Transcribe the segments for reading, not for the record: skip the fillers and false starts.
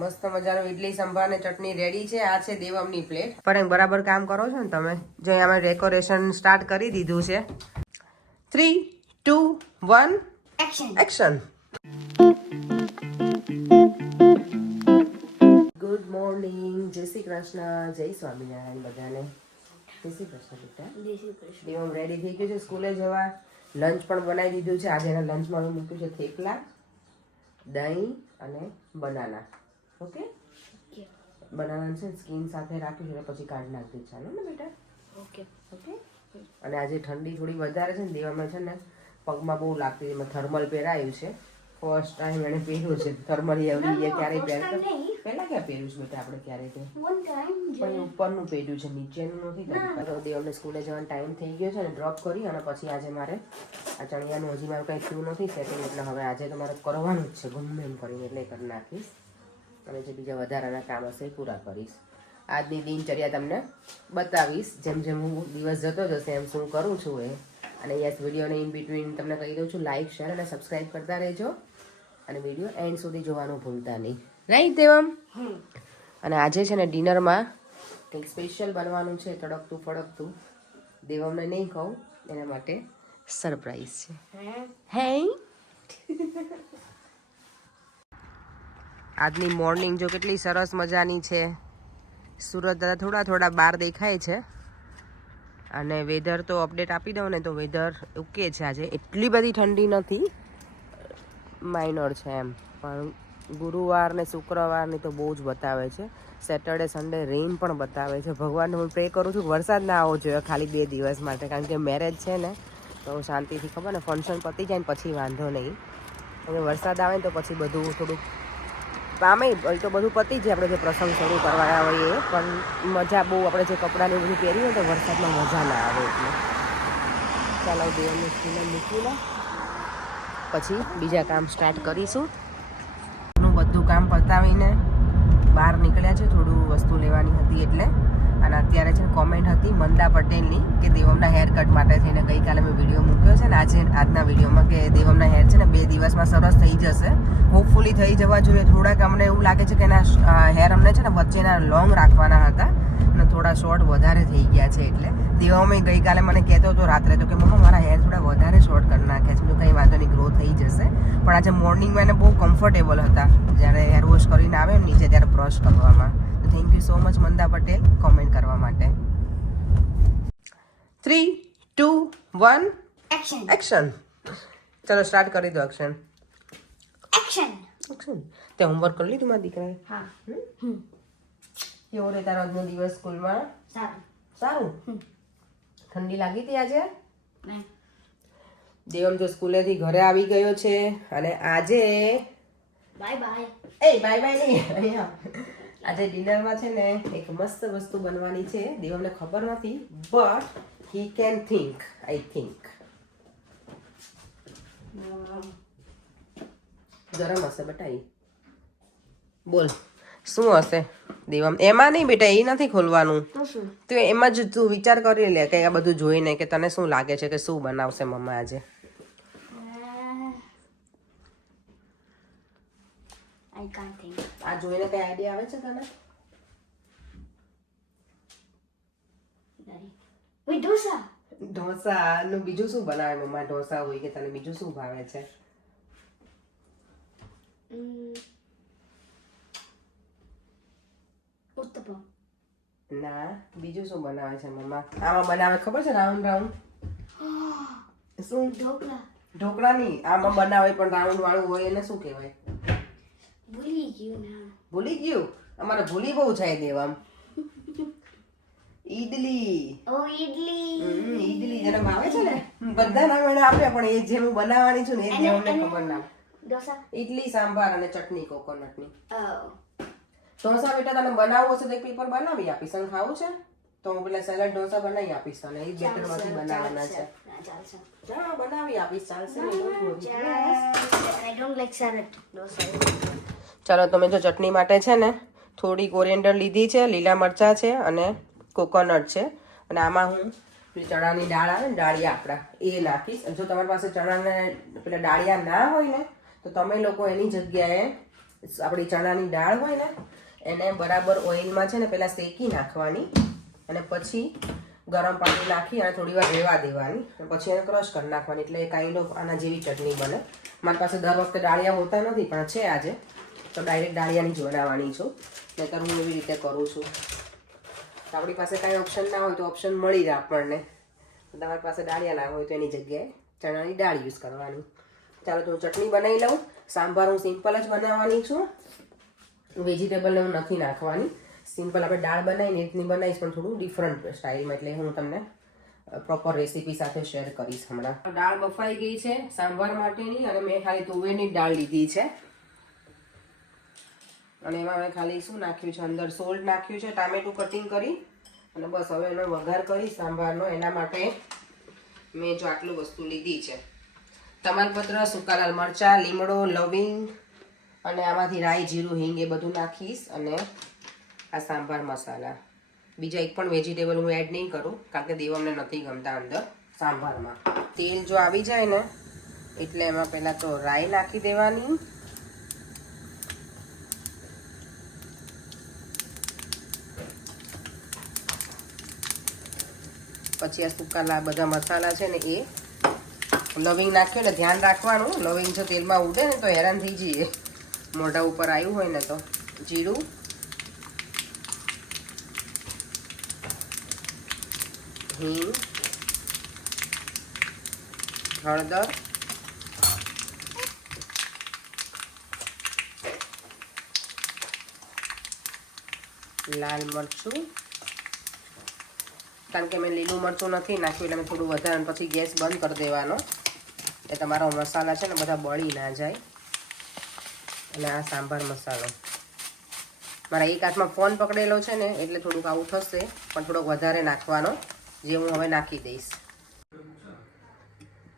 મસ્ત મજાનો ઇડલી સંભાર ને ચટણી રેડી છે. આ છે દેવમની પ્લેટ. પણ બરાબર કામ કરો છો ને તમે. જો અમે ડેકોરેશન સ્ટાર્ટ કરી દીધું છે. 3, 2, 1 એક્શન. ગુડ મોર્નિંગ, જય શ્રી કૃષ્ણ, જય સ્વામિનારાયણ બધાને. જય શ્રી કૃષ્ણ બેટા. જય શ્રી કૃષ્ણ. દેવમ રેડી થઈ ગયું છે સ્કૂલે જવા. લંચ પણ બનાવી દીધું છે. આજે એના લંચમાં મેં મૂક્યું છે થેપલા, દહીં અને બનાના. ઓકે, બનાના છે સ્કીન સાથે રાખી છે પછી કાઢી નાખી. ચાલો ને બેટા. Okay okay. અને આજે ઠંડી થોડી વધારે છે ને દેવામાં છે ને પગમાં બહુ લાગતી. એમાં થર્મલ પહેરાયું છે. ફર્સ્ટ ટાઈમ એને પહેર્યું છે થર્મલ. એવડી ક્યારેય પહેરતો પહેલા ક્યાં પહેર્યું છે બેટા આપણે ક્યારેય તો પણ ઉપરનું પહેર્યું છે, નીચેનું નથી. દેવમને સ્કૂલે જવાનો ટાઈમ થઈ ગયો છે ને ડ્રોપ કરી અને પછી આજે મારે આ ચણિયાનું હજી મારું કંઈ થયું નથી સેટિંગ, એટલે હવે આજે તો મારે કરવાનું જ છે ગમે એમ કરીને, એટલે કરી નાખીશ. અને જે બીજા વધારાના કામ હશે એ પૂરા કરીશ. આજની દિનચર્યા તમને બતાવીશ જેમ જેમ હું દિવસ જતો જશે એમ શું કરું છું એ. અને યસ, વિડીયોને ઇન બિટવીન તમને કહી દઉં છું લાઇક, શેર અને સબસ્ક્રાઈબ કરતા રહેજો. અને વિડીયો એન્ડ સુધી જોવાનું ભૂલતા નહીં, રાઈટ દેવમ? અને આજે છે ને ડિનરમાં કંઈક સ્પેશિયલ બનવાનું છે, તડકતું ફડકતું. દેવમને નહીં કહું, એના માટે સરપ્રાઈઝ છે. હે આજની મોર્નિંગ જો કેટલી સરસ મજાની છે. સુરત થોડા થોડા બહાર દેખાય છે. અને વેધર તો અપડેટ આપી દઉં ને તો વેધર ઓકે છે. આજે એટલી બધી ઠંડી નથી, માઇનર છે એમ. પણ ગુરુવાર ને શુક્રવારની તો બહુ જ બતાવે છે. સેટરડે સન્ડે રેઇન પણ બતાવે છે. ભગવાનને હું પ્રે કરું છું વરસાદ ના આવવો જોઈએ ખાલી 2 દિવસ માટે, કારણ કે મેરેજ છે ને તો શાંતિથી ખબર ને ફંક્શન પતી જાય ને પછી વાંધો નહીં. હવે વરસાદ આવે ને તો પછી બધું થોડુંક આમે તો બધું પતી જાય. આપણે જે પ્રસંગ શરૂ કરવાના હોઈએ પણ મજા બહુ, આપણે જે કપડાને બધું પહેરીએ ને તો વરસાદમાં મજા ના આવે. એટલે ચાલો દેવને સ્કૂલે મૂકીને પછી બીજા કામ સ્ટાર્ટ કરીશું. બધું કામ પતાવીને બહાર નીકળ્યા છે, થોડું વસ્તુ લેવાની હતી એટલે. અને અત્યારે છે કોમેન્ટ હતી મંદા પટેલની કે દેવમના હેર કટ માટે થઈને ગઈકાલે મેં વિડીયો મૂક્યો છે ને આજના વિડીયોમાં કે દેવમના હેર છે ને 2 દિવસમાં સરસ થઈ જશે. હોપફુલી થઈ જવા જોઈએ. થોડાક અમને એવું લાગે છે કે એના હેર અમને છે ને વચ્ચેના લોંગ રાખવાના હતા અને થોડા શોર્ટ વધારે થઈ ગયા છે. એટલે દેવમે ગઈકાલે મને કહેતો હતો રાત્રે તો કે મમ્મા મારા હેર થોડા વધારે શોર્ટ કરી નાખ્યા છે. કંઈ વાંધો નહીં, ગ્રો થઈ જશે. પણ આજે મોર્નિંગમાં એને બહુ કમ્ફર્ટેબલ હતા જ્યારે હેર વોશ કરીને આવે ને નીચે ત્યારે બ્રશ કરવામાં. તો thank you so much Manda Patel comment કરવા માટે. 3, 2, 1 એક્શન. ચલો સ્ટાર્ટ કરી દો. એક્શન. તે હોમવર્ક કરી લીધું મારા દીકરાએ? હા. કેવો રે તારો આજનો દિવસ સ્કૂલમાં? સારું. ઠંડી લાગી હતી આજે? દેવમ તો સ્કૂલેથી ઘરે આવી ગયો છે અને આજે બાય બાય નહીં અહીંયા આજે ડિનરમાં છે ને એક મસ્ત વસ્તુ બનવાની છે. દેવમને ખબર નથી but he can think, I think ગરમ હશે બેટા. બોલ શું હશે દેવમ? એમાં નહીં બેટા, એ નથી ખોલવાનું. તો એમાં જ તું વિચાર કરી લે કે આ બધું જોઈને કે તને શું લાગે છે કે શું બનાવશે મમ્મા આજે. આ જોઈને કઈ આઈડિયા આવે છે તને? ઢોસા નું બીજું શું બનાવે મમ્મા? ઢોસા હોય કે તને બીજું શું ભાવે છે? ના, બીજું શું બનાવે છે મમ્મા? આમાં બનાવે ખબર છે રાઉન્ડ રાઉન્ડ? શું? ઢોકળા નહીં, આમાં બનાવે પણ રાઉન્ડ વાળું હોય એને શું કહેવાય? ભૂલી ગયું? અમારે ભૂલી બહુ જાય દેવામ. ઈડલી. ઈડલી જેને ભાવે છે ને બધા નામ એને આપ્યા પણ એ જે હું બનાવવાની છું ને એ અમને ખબર ના. ઈડલી સાંભાર અને ચટણી કોકોનટની. ઢોસા બેટા તને બનાવવું હશે તો એક પેપર બનાવી આપીશ. તને ખાવું છે તો હું પેલા સેલડ ઢોસા બનાવી આપીશ તને. એ બેટરમાંથી બનાવવાના છે. હા બનાવી આપીશ, ચાલશે. ચાલો તમે જો ચટણી માટે છે ને થોડી કોરિએન્ડર લીધી છે, લીલા મરચાં છે અને કોકોનટ છે. અને આમાં હું ચણાની દાળ આવે ને ડાળિયા આપણા એ નાખીશ. જો તમારી પાસે ચણાને પેલા ડાળિયા ના હોય ને તો તમે લોકો એની જગ્યાએ આપણી ચણાની દાળ હોય ને એને બરાબર ઓઇલમાં છે ને પહેલાં શેકી નાખવાની અને પછી ગરમ પાણી નાખી અને થોડી વાર રહેવા દેવાની અને પછી એને ક્રશ કરી નાખવાની, એટલે કાઇન્ડ ઓફ આના જેવી ચટણી બને. મારી પાસે દર વખતે ડાળિયા હોતા નથી પણ છે આજે, તો ડાયરેક્ટ ડાળિયાની જ બનાવવાની છું. નહીંતર હું એવી રીતે કરું છું. તો આપણી પાસે કાંઈ ઓપ્શન ના હોય તો ઓપ્શન મળી રહે આપણને. તમારી પાસે ડાળિયા ના હોય તો એની જગ્યાએ ચણાની દાળ યુઝ કરવાની. ચાલો તો હું ચટણી બનાવી લઉં. સાંભાર હું સિમ્પલ જ બનાવવાની છું, વેજીટેબલને હું નથી નાખવાની. સિમ્પલ આપણે દાળ બનાવીને એટલી બનાવીશ પણ થોડું ડિફરન્ટ સ્ટાઇલમાં, એટલે હું તમને પ્રોપર રેસીપી સાથે શેર કરીશ હમણાં. દાળ બફાઈ ગઈ છે સાંભાર માટેની અને મેં ખાલી તુવેરની દાળ લીધી છે અને એમાં મેં ખાલી શું નાખ્યું છે, અંદર સોલ્ટ નાખ્યું છે, ટામેટું કટિંગ કરી અને બસ હવે એનો વઘાર કરી સાંભારનો. એના માટે મેં જો આટલું વસ્તુ લીધી છે: તમાલપત્ર, સૂકા લાલ મરચાં, લીમડો, લવિંગ અને આમાંથી રાઈ, જીરું, હિંગ એ બધું નાખીશ અને આ સાંભાર મસાલા. બીજા એક પણ વેજીટેબલ હું એડ નહીં કરું કારણ કે દેવમને નથી ગમતા અંદર સાંભારમાં. તેલ જો આવી જાય ને એટલે એમાં પહેલાં તો રાઈ નાખી દેવાની, પછી આ સૂકા બધા મસાલા છે ને એ લવિંગ નાખ્યો ને ધ્યાન રાખવાનું, લવિંગ જો તેલમાં ઉડે ને તો હેરાન થઈ જઈએ, મોઢા ઉપર આવ્યું હોય ને તો. જીરું, હિંગ, હળદર, લાલ મરચું. કારણ કે મેં લીલું મરચું નથી નાખ્યું એટલે મેં થોડું વધારે, પછી ગેસ બંધ કરી દેવાનો એ તમારો મસાલા છે ને બધા બળી ના જાય. અને આ સાંભાર મસાલો મારા એક હાથમાં ફોન પકડેલો છે ને એટલે થોડુંક આવું થશે, પણ થોડોક વધારે નાખવાનો, જે હું હવે નાખી દઈશ.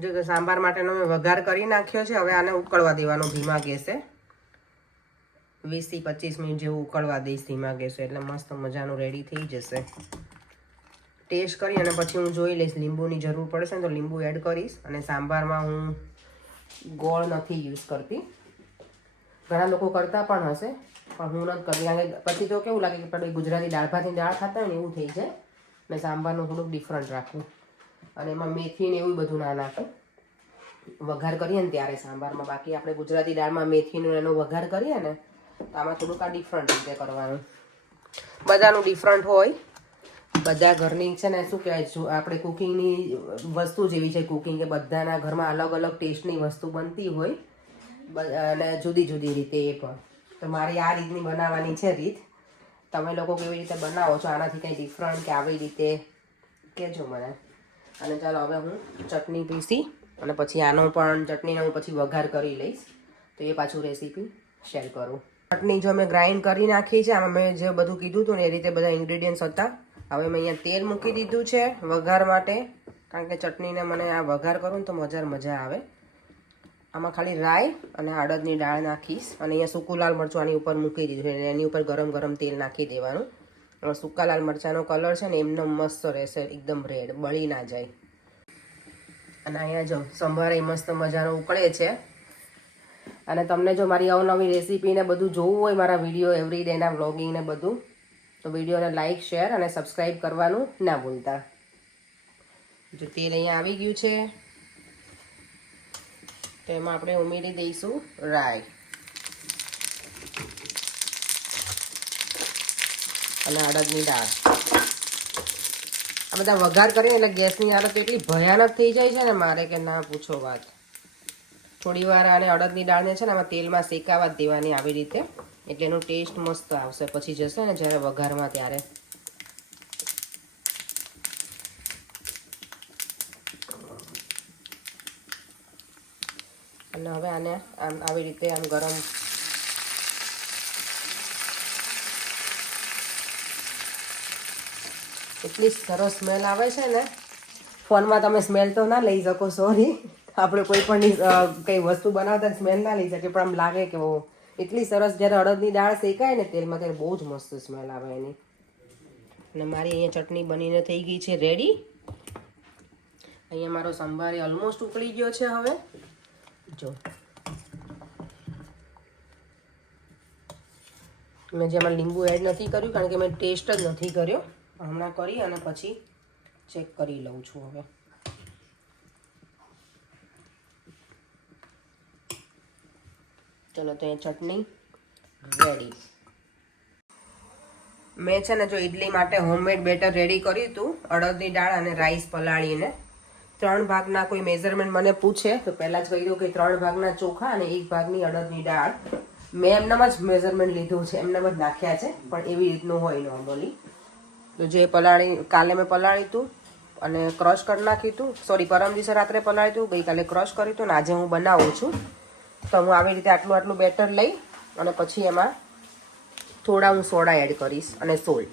જો સાંભાર માટેનો મેં વઘાર કરી નાખ્યો છે. હવે આને ઉકળવા દેવાનો ધીમા ગેસે, 20 થી 25 મિનિટ જેવું ઉકળવા દઈશ ધીમા ગેસે, એટલે મસ્ત મજાનું રેડી થઈ જશે. ટેસ્ટ કરી અને પછી હું જોઈ લઈશ, લીંબુની જરૂર પડશે ને તો લીંબુ એડ કરીશ. અને સાંભારમાં હું ગોળ નથી યુઝ કરતી, ઘણા લોકો કરતા પણ હશે પણ હું નથી કરતી, કારણ કે પછી તો કેવું લાગે કે આપણે ગુજરાતી દાળ ભાતની દાળ ખાતા હોય ને એવું થઈ જાય. મેં સાંભારનું થોડુંક ડિફરન્ટ રાખું અને એમાં મેથી ને એવું બધું ના નાખું વઘાર કરીએ ને ત્યારે સાંભારમાં. બાકી આપણે ગુજરાતી દાળમાં મેથીનો એનો વઘાર કરીએ ને તો આમાં થોડુંક આ ડિફરન્ટ રીતે કરવાનું. બધાનું ડિફરન્ટ હોય, બધા ઘરની છે ને શું કહેવાય, આપણે કુકિંગની વસ્તુ જેવી છે કુકિંગ, કે બધાના ઘરમાં અલગ અલગ ટેસ્ટની વસ્તુ બનતી હોય અને જુદી જુદી રીતે એ પણ. તો મારી આ રીતની બનાવવાની છે રીત. તમે લોકો કેવી રીતે બનાવો છો, આનાથી કંઈ ડિફરન્ટ કે આવી રીતે કહેજો મને. અને ચાલો હવે હું ચટણી પીસી અને પછી આનો પણ ચટણીનો હું પછી વઘાર કરી લઈશ, તો એ પાછું રેસીપી શેર કરું. ચટણી જો મેં ગ્રાઇન્ડ કરી નાખી છે, આમાં મેં જે બધું કીધું હતું ને એ રીતે બધા ઇન્ગ્રીડિયન્ટ્સ હતા. હવે મેં અહીંયા તેલ મૂકી દીધું છે વઘાર માટે, કારણ કે ચટણીને મને આ વઘાર કરું ને તો મજા આવે. આમાં ખાલી રાઈ અને અડદની દાળ નાખીશ અને અહીંયા સૂકું લાલ મરચું આની ઉપર મૂકી દીધું છે, એની ઉપર ગરમ ગરમ તેલ નાખી દેવાનું. સૂકા લાલ મરચાંનો કલર છે ને એમનો મસ્ત રહેશે, એકદમ રેડ, બળી ના જાય. અને અહીંયા જો સંભાર મસ્ત મજાનો ઉકળે છે. અને તમને જો મારી અવનવી રેસીપી ને બધું જોવું હોય, મારા વિડીયો એવરીડેના વ્લોગિંગ ને બધું, તો વિડીયોને લાઇક, શેર અને સબસ્ક્રાઈબ કરવાનું ના ભૂલતા. જો તેલ અહીંયા આવી ગયું છે તો એમાં આપણે ઉમેરી દઈશું રાઈ અને અડદની દાળ. આ બધા વઘાર કરીને એટલે ગેસની હાલત એટલી ભયાનક થઈ જાય છે ને મારે કે ના પૂછો વાત. થોડી વાર આને અડદની દાળને છે ને આમાં તેલમાં શેકાવા જ દેવાની આવી રીતે, એટલે એનો ટેસ્ટ મસ્ત આવશે પછી જશે ને જ્યારે વઘારમાં ત્યારે. અને હવે આને આમ આવી રીતે આમ ગરમ એટલી સરસ સ્મેલ આવે છે ને, ફોનમાં તમે સ્મેલ તો ના લઈ શકો, સોરી, આપણે કોઈ પણ કંઈ વસ્તુ બનાવતા સ્મેલ ના લઈ શકીએ, પણ આમ લાગે કે ઓ એટલી સરસ. જ્યારે અડદની દાળ શેકાય ને તેલમાં ત્યારે બહુ જ મસ્ત સ્મેલ આવે એની. અને મારી અહીંયા ચટણી બનીને થઈ ગઈ છે રેડી. અહીંયા મારો સંભાર ઓલમોસ્ટ ઉકળી ગયો છે. હવે જો મેં જેમાં લીંબુ એડ નથી કર્યું કારણ કે મેં ટેસ્ટ જ નથી કર્યો. હમણાં કરી અને પછી ચેક કરી લઉં છું હવે. ચલો તો એ ચટણી રેડી. મેં છે ને જો ઇડલી માટે હોમમેડ બેટર રેડી કર્યું હતું. અડદની દાળ અને રાઈસ પલાળીને 3 ભાગના કોઈ મેઝરમેન્ટ મને પૂછે તો પહેલાં જ કહી દઉં કે 3 ભાગના ચોખા અને 1 ભાગની અડદની દાળ. મેં એમનામાં જ મેઝરમેન્ટ લીધું છે, એમનામાં જ નાખ્યા છે, પણ એવી રીતનું હોય નોર્મલી. તો જે કાલે મેં પલાળ્યું હતું અને ક્રશ કરી નાખ્યું હતું. સોરી, પરમ દિવસે રાત્રે પલાળ્યું હતું, ગઈકાલે ક્રશ કર્યું હતું અને આજે હું બનાવું છું. તો હું આવી રીતે આટલું બેટર લઈ અને પછી એમાં થોડા હું સોડા એડ કરીશ અને સોલ્ટ.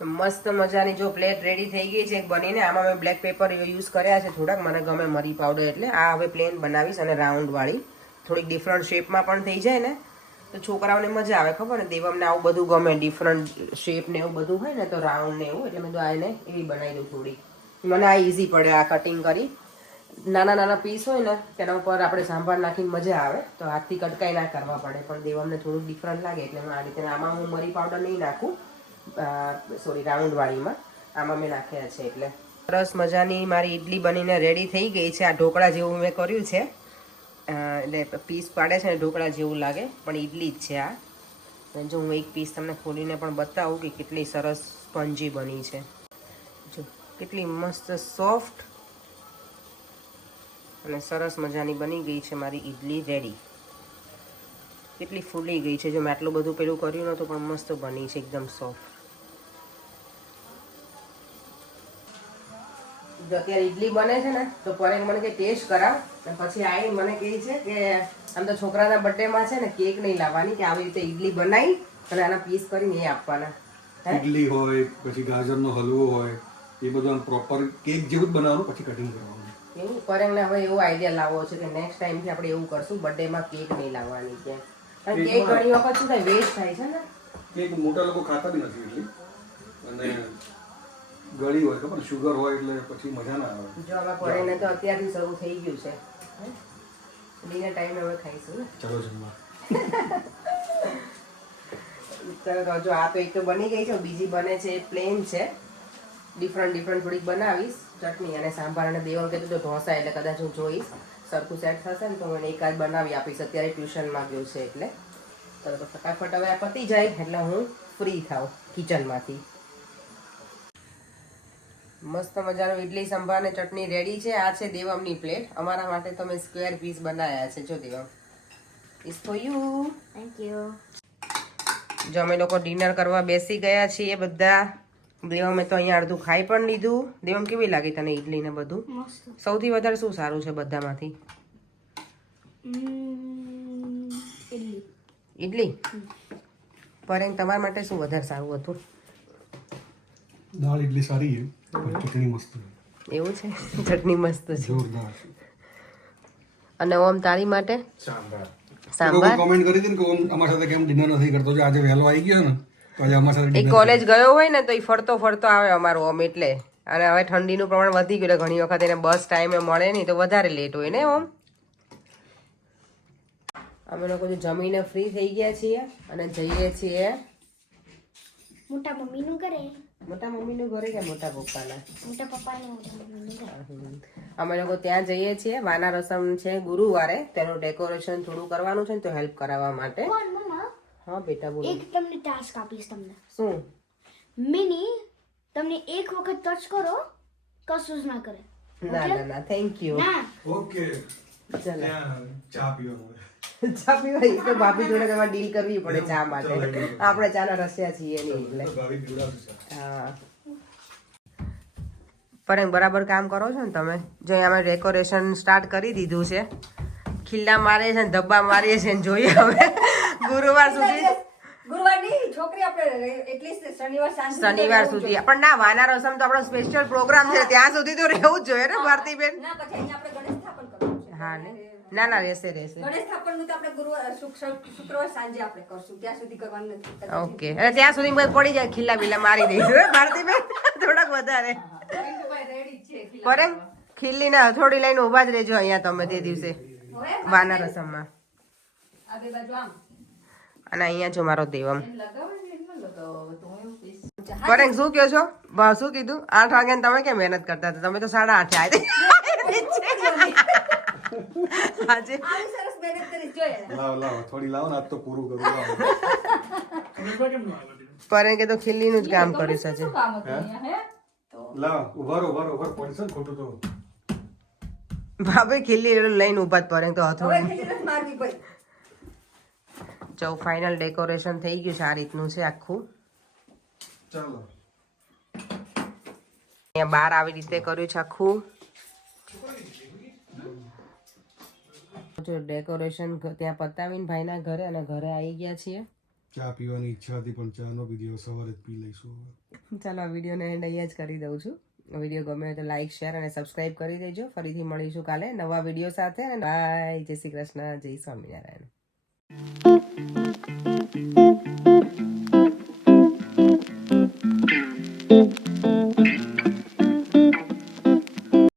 મસ્ત મજાની જો પ્લેટ રેડી થઈ ગઈ છે એક બનીને. આમાં મેં બ્લેક પેપર યુઝ કર્યા છે થોડાક, મને ગમે મરી પાવડર એટલે. આ હવે પ્લેન બનાવીશ અને રાઉન્ડવાળી થોડીક ડિફરન્ટ શેપમાં પણ થઈ જાય ને તો છોકરાઓને મજા આવે. ખબર ને, દેવમને આવું બધું ગમે, ડિફરન્ટ શેપ ને એવું બધું હોય ને, તો રાઉન્ડ ને એવું. એટલે મેં તો આને એવી બનાવી દઉં થોડી. મને આ ઇઝી પડે આ કટિંગ કરી. નાના નાના પીસ હોય ને તેના ઉપર આપણે સાંભાર નાખીને મજા આવે, તો હાથથી કટકાઈ ના કરવા પડે. પણ દેવમને થોડુંક ડિફરન્ટ લાગે એટલે હું આ રીતે. આમાં હું મરી પાવડર નહીં નાખું, સોરી રાઉન્ડવાળીમાં આમાં મેં નાખ્યા છે. એટલે સરસ મજાની મારી ઇડલી બનીને રેડી થઈ ગઈ છે. આ ઢોકળા જેવું મેં કર્યું છે, એટલે પીસ પાડે છે ને ઢોકળા જેવું લાગે, પણ ઇડલી જ છે આ. જો હું એક પીસ તમને ખોલીને પણ બતાવું કે કેટલી સરસ સ્પંજી બની છે. જો કેટલી મસ્ત સોફ્ટ અને સરસ મજાની બની ગઈ છે મારી ઇડલી રેડી. કેટલી ફૂલી ગઈ છે. જો મેં આટલું બધું પેલું કર્યું નહોતું પણ મસ્ત બની છે, એકદમ સોફ્ટ. અત્યારે ઇડલી બને છે ને તો પરેક મને કે ટેસ્ટ કરાવ, અને પછી આવી મને કહે છે કે આમ તો છોકરાના બર્થડેમાં છે ને કેક નહીં લાવવાની, કે આવી રીતે ઇડલી બનાવી અને આના પીસ કરીને એ આપવાના. ઇડલી હોય પછી ગાજરનો હલવો હોય, એ બધું પ્રોપર કેક જેવું જ બનાવવાનું, પછી કટિંગ કરવાનું. એવું પરેકને હવે એવો આઈડિયા લાવવો છે કે નેક્સ્ટ ટાઈમથી આપણે એવું કરશું, બર્થડેમાં કેક નહીં લાવવાની. કે કારણ કેક ઘણી વખત શું થાય, વેસ્ટ થાય છે ને. કેક મોટા લોકો ખાતા બી નથી એટલી, અને ગળી હોય, ખબર શુગર હોય એટલે પછી મજા ના આવે. જો આમાં પરેને તો અત્યારથી શરૂ થઈ ગયું છે. ડિનર ટાઈમે હવે ખાઈશું ને. ચલો જમવા. જો આ તો એક તો બની ગઈ છે, બીજી બને છે એ પ્લેન છે. ડિફરન્ટ થોડીક બનાવીશ. ચટણી અને સાંભાર અને દેવણ કીધું તો ઢોસા, એટલે કદાચ હું જોઈશ સરખું સેટ થશે ને તો મને એકાદ બનાવી આપીશ. અત્યારે ટ્યુશનમાં ગયો છે એટલે તો ફટાફટ હવે આ પતી જાય એટલે હું ફ્રી થાઉં કિચનમાંથી. મસ્ત મજાનું ઇડલી સંભાર ને ચટણી રેડી છે. આ છે દેવમની પ્લેટ. અમારા માટે તો મેં સ્ક્વેર પીસ બનાવ્યા છે. જો Devam, is for you. Thank you. જો અમે લોકો ડિનર કરવા બેસી ગયા છીએ બધા. દેવમે તો અહીંયા અડધું ખાઈ પણ લીધું. દેવમ, કેવી લાગી તને ઇડલી ને બધું? સૌથી વધારે શું સારું છે બધામાંથી? ઇડલી. પરેન, તમારા માટે શું વધારે સારું હતું? દાળ ઇડલી સારી છે, ચટણી મસ્ત છે. એવું છે? ચટણી મસ્ત છે, જોરદાર. અને ઓમ તારી માટે સાંભાર કોમેન્ટ કરી હતી ને કે ઓમ અમારા સાથે કેમ ડિનર નથી કરતો? જો આજે વહેલો આવી ગયો ને તો આજે અમારા સાથે એ કોલેજ ગયો હોય ને તો એ ફરતો આવે અમારો ઓમ એટલે. અને હવે ઠંડીનું પ્રમાણ વધી ગયું, ઘણી વખત એને બસ ટાઈમે મળે નહીં તો વધારે લેટ હોય ને ઓમ. અમે લોકો જમીને ફ્રી થઈ ગયા છીએ અને જઈએ છીએ મોટા મમ્મીનું ઘરે. મોટા મમ્મીનું ઘરે કે મોટા પપ્પાના? મોટા પપ્પાનું. અમે લોકો ત્યાં જઈએ છીએ. વાના રસમ છે ગુરુવારે, તેનું ડેકોરેશન થોડું કરવાનું છે ને તો હેલ્પ કરાવવા માટે. હા બેટા બોલો. એક તમને ટાસ્ક આપીશ તમને. શું? મિની તમને એક વખત ટચ કરો, કશું જ ના કરે. ના થેન્ક યુ. ના ઓકે. ચાલો ચા પીવાનું. ચા પીવા એ તો ભાભી જોડે તમારે ડીલ કરવી પડે ચા માટે. આપણે ચાના રસિયા છીએ નહીં એટલે. હા પણ બરાબર કામ કરો છો ને તમે. જો અમે ડેકોરેશન સ્ટાર્ટ કરી દીધું છે. ખીલ્લા મારે છે ને ધબ્બા મારીએ છે ને જોઈએ હવે ગુરુવાર સુધી. શનિવાર સુધી પણ ના, વાના રસમ તો આપણો સ્પેશિયલ પ્રોગ્રામ છે, ત્યાં સુધી તો રહેવું જ જોઈએ ને ભારતીબેન. હા ને, ના રહેશે. ઓકે, એટલે ત્યાં સુધી પડી જાય, ખીલ્લા બીલા મારી દઈશું ભારતીબેન થોડાક વધારે. પર ખીલ્લી ના થોડી લઈને ઉભા જ રહેજો અહીંયા તમે તે દિવસે વાના રસમમાં. અને અહીંયા જો મારો દેવમ. પરેંગ શું કહો છો? શું કીધું? 8 વાગ્યા તમે કેમ મહેનત કરતા હતા? તમે તો 8:30 આજે લાવ થોડી લાવો ને આજ તો પૂરું કરું લાવો. પરેંગે તો ખીલ્લીનું જ કામ કર્યું છે આજે. લાવ ઉભા પડશે ને ખોટું તો. ભાભી ખીલ્લી લઈને ઉભા જ પરેંગ તો હથોડું. જો ફાઇનલ ડેકોરેશન થઈ ગયું છે. આ રીતનું છે આખું. ચાલો અહીંયા બહાર આવી રીતે કર્યું છે આખું. જો ડેકોરેશન ત્યાં પતાવીને ભાઈના ઘરે અને ઘરે આવી ગયા છીએ. ચા પીવાની ઈચ્છા હતી પણ ચા નો પીધી, સવારે જ પી લઈશું. ચાલો આ વિડીયોને એન્ડ અહીંયા જ કરી દઉં છું. વિડીયો ગમે હોય તો લાઈક શેર અને સબસ્ક્રાઇબ કરી દેજો. ફરીથી મળીશું કાલે નવા વિડીયો સાથે. બાય. જય શ્રી કૃષ્ણ. જય સ્વામિનારાયણ.